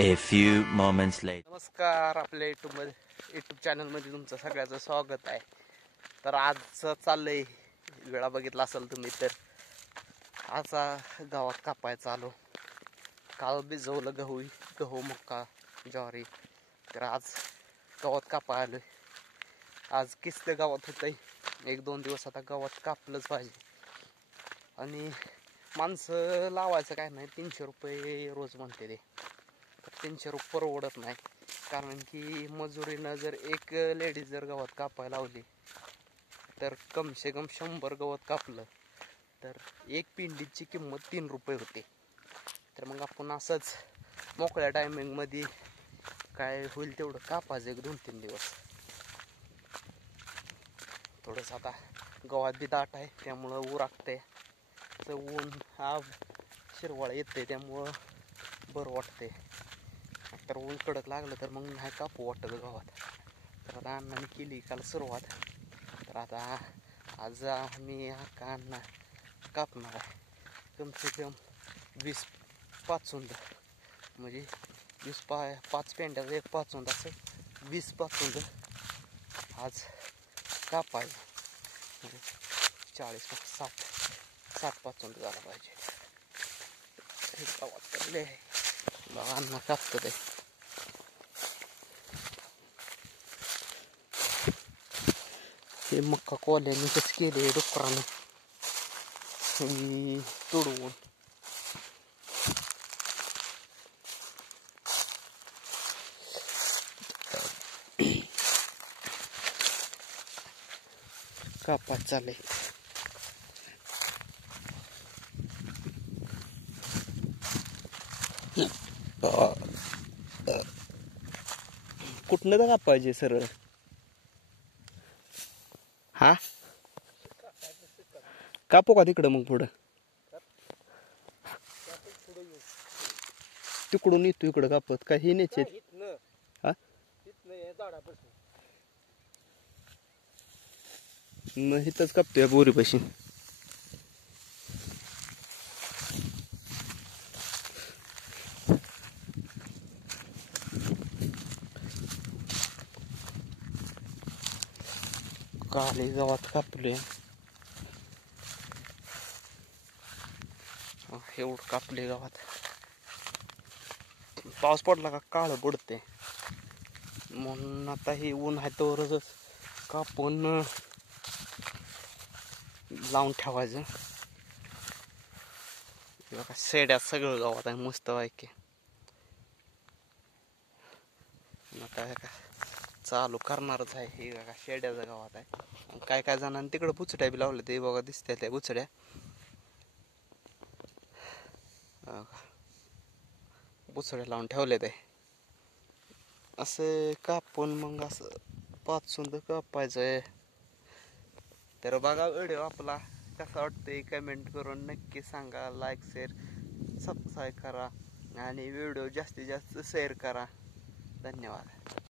A few moments later. नमस्कार, आपल्या YouTube चॅनलमध्ये तुमचं सगळ्याचं स्वागत आहे. तर आजचं चाललंय, वेळा बघितला असेल तुम्ही तर आज गावात कापायचं आलो. काल भिजवलं गहू मक्का ज्वारी, तर आज गावात कापाय आलोय. आज किस्त गावात होतंय, 1-2 दिवस आता गावात कापलंच पाहिजे. आणि माणसं लावायचं काय नाही, 300 रुपये रोज म्हणते ते. 300 रुपये परवडत नाही, कारण की मजुरीनं जर एक लेडीज जर गवत कापायला लावली तर कम से कम 100 गवत कापलं तर एक पिंडीची किंमत 3 रुपये होते. तर मग आपण असंच मोकळ्या टायमिंगमध्ये काय होईल तेवढं कापायचं 1-2-3 दिवस. थोडंसं आता गवत बी दाट आहे, त्यामुळं उरागतंय. ऊन हा शिरवाळ येते, त्यामुळं बरं वाटते. तर ऊन कडक लागलं तर मग नाही कापू वाटतं गावात. तर आता अण्णाने केली काल सुरुवात. तर आता आज आम्ही अण्णा कापणार आहे. कम से कम 20 पाचुंद, म्हणजे 5 पेंड्याचं एक पाचुंद, असं 20 पाचुंद आज कापायचं. म्हणजे 40-60 पाचुंद झाला पाहिजे. गावात करले बघा, अण्णा कापतं ते. हे मक्का कोल्याने कसं केले डुकरानं तुडवून. कापात चालले. कुठनं तर कापायचे सरळ? हा कापू का तिकडं? मग पुढं तिकडून येतो इकडं कापत काय हे नेचे? हा मग इथंच कापतोय बोरी पाशी. काले गावात कापले, एवढं कापले गावात. पाऊस पडला का काळ पडते, म्हणून आता हे ऊन आहे तोवरच कापून लावून ठेवायचं. बघा शेड्यात सगळं गावात आहे मस्त वाईके. आता का चालू करणारच आहे. हे बघा शेड्याचं गावात आहे. काय काय जणांनी तिकडं बुचड्या बी लावल्या, ते बघा दिसत्या त्या बुचड्या. बुचड्या लावून ठेवले ते असं कापून. मग असं पाचुंद कापायचंय. तर बघा व्हिडिओ आपला कसा वाटतंय कमेंट करून नक्की सांगा. लाईक शेअर सबस्क्राईब करा आणि व्हिडिओ जास्तीत जास्त शेअर करा. धन्यवाद.